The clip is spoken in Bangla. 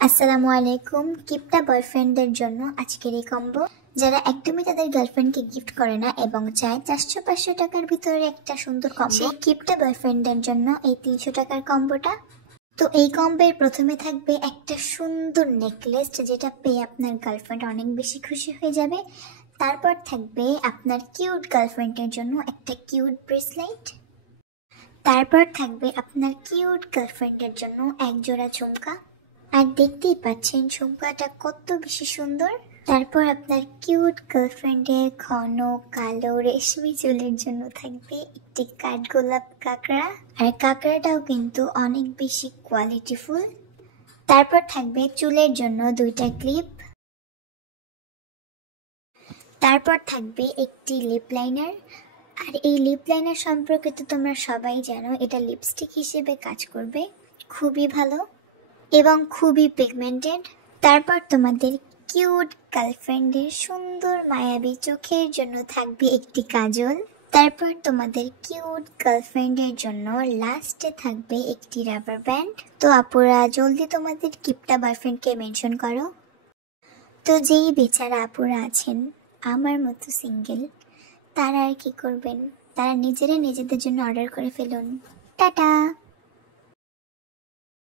আসসালামু আলাইকুম। কিপটা বয়ফ্রেন্ডদের জন্য আজকের এই কম্বো। যারা একদমই তাদের গার্লফ্রেন্ডকে গিফট করে না এবং চায় 400-500 টাকার ভিতরে একটা সুন্দর কম্বো, সেই কিপটা বয়ফ্রেন্ডদের জন্য এই 300 টাকার কম্বোটা। তো এই কম্বোর প্রথমে থাকবে একটা সুন্দর নেকলেস, যেটা পেয়ে আপনার গার্লফ্রেন্ড অনেক বেশি খুশি হয়ে যাবে। তারপর থাকবে আপনার কিউট গার্লফ্রেন্ডের জন্য একটা কিউট ব্রেসলেট। তারপর থাকবে আপনার কিউট গার্লফ্রেন্ডের জন্য এক জোড়া ঝুমকা। আর দেখতেই পাচ্ছেন ঝুমকাটা কত বেশি সুন্দর। তারপর আপনার কিউট গার্লফ্রেন্ডের ঘন কালো রেশমি চুলের জন্য থাকবে একটি কাঠগোলাপ কাঁকড়া, আর কাঁকড়াটাও কিন্তু অনেক বেশি কোয়ালিটিফুল। তারপর থাকবে চুলের জন্য 2টা ক্লিপ। তারপর থাকবে একটি লিপ লাইনার। আর এই লিপ লাইনার সম্পর্কে তো তোমরা সবাই জানো, এটা লিপস্টিক হিসেবে কাজ করবে, খুবই ভালো এবং খুবই পিগমেন্টেড। তারপর তোমাদের কিউট গার্লফ্রেন্ডের সুন্দর মায়াবী চোখের জন্য থাকবে একটি কাজল। তারপর তোমাদের কিউট গার্লফ্রেন্ডের জন্য লাস্টে থাকবে একটি রাবার ব্যান্ড। তো আপুরা জলদি তোমাদের কিপটা বয়ফ্রেন্ডকে মেনশন করো। তো যেই বেচারা আপুরা আছেন আমার মতো সিঙ্গেল, তারা আর কি করবেন, তারা নিজেদের জন্য অর্ডার করে ফেলুন। টাটা।